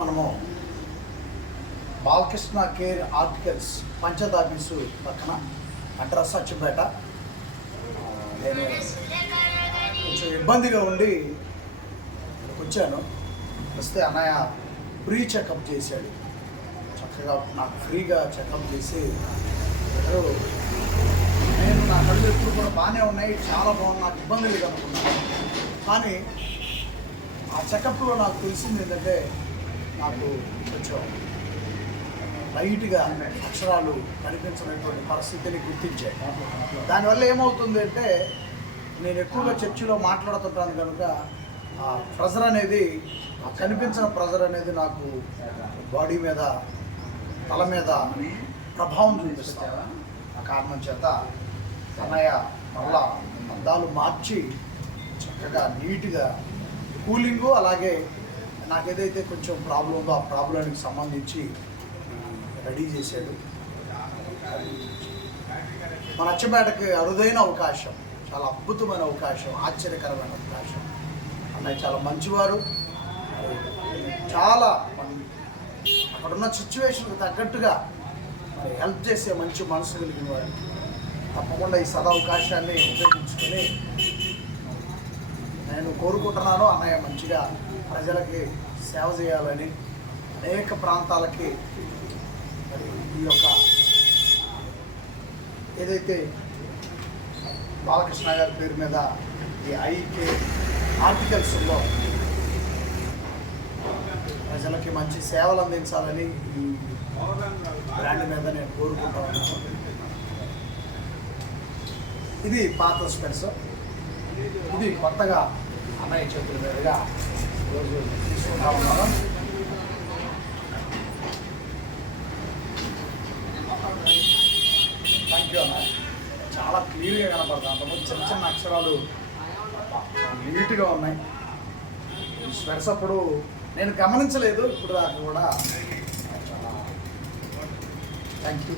మనము Balakrishna care articles panchayat office పక్కన address Achampet. నేను కొంచెం ఇబ్బందిగా ఉండి వచ్చాను. వస్తే అన్నయ్య ఫ్రీ చెకప్ చేశాడు. చక్కగా నాకు ఫ్రీగా చెకప్ చేసి నేను నా కళ్ళు ఎప్పుడు కూడా బాగానే ఉన్నాయి చాలా బాగుంది నాకు ఇబ్బంది లేదు అనుకున్నాను కానీ ఆ చెకప్లో నాకు తెలిసింది ఏంటంటే నాకు కొంచెం లైట్గా అక్షరాలు కనిపించినటువంటి పరిస్థితిని గుర్తించాయి. దానివల్ల ఏమవుతుంది అంటే నేను ఎక్కువగా చర్చిలో మాట్లాడుతుంటాను కనుక ఆ ప్రెజర్ అనేది ఆ కనిపించిన ప్రెజర్ అనేది నాకు బాడీ మీద తల మీద ప్రభావం చూపిస్తాను ఆ కారణం చేత అన్నయ్య మళ్ళా అద్దాలు మార్చి చక్కగా నీట్గా కూలింగు అలాగే నాకు ఏదైతే కొంచెం ప్రాబ్లం ఉందో ఆ ప్రాబ్లానికి సంబంధించి రెడీ చేశాడు. మన అచ్చపేటకి అరుదైన అవకాశం చాలా అద్భుతమైన అవకాశం ఆశ్చర్యకరమైన అవకాశం. అన్నయ్య చాలా మంచివారు. చాలా అక్కడ అక్కడున్న సిచ్యువేషన్కి తగ్గట్టుగా మరి హెల్ప్ చేసే మంచి మనసు కలిగిన వారు. తప్పకుండా ఈ సదావకాశాన్ని ఉపయోగించుకొని నేను కోరుకుంటున్నాను అన్నయ్య మంచిగా ప్రజలకి సేవ చేయాలని అనేక ప్రాంతాలకి మరి ఈ యొక్క ఏదైతే బాలకృష్ణ గారి పేరు మీద ఈ ఐకే ఆర్టికల్స్లో ప్రజలకి మంచి సేవలు అందించాలని ఈ బ్రాండ్ మీద నేను కోరుకుంటాను ఇది పాత స్పెన్స్ ఇది కొత్తగా అన్నయ్య చేతుల మీదుగా ఈరోజు తీసుకుంటా ఉన్నాను. థ్యాంక్ యూ అన్న చాలా క్లియర్గా కనపడతాను అంతకుముందు చిన్న చిన్న అక్షరాలు చాలా నీట్గా ఉన్నాయి. ఈ అప్పుడు నేను గమనించలేదు ఇప్పుడు దాకా కూడా. చాలా. Thank you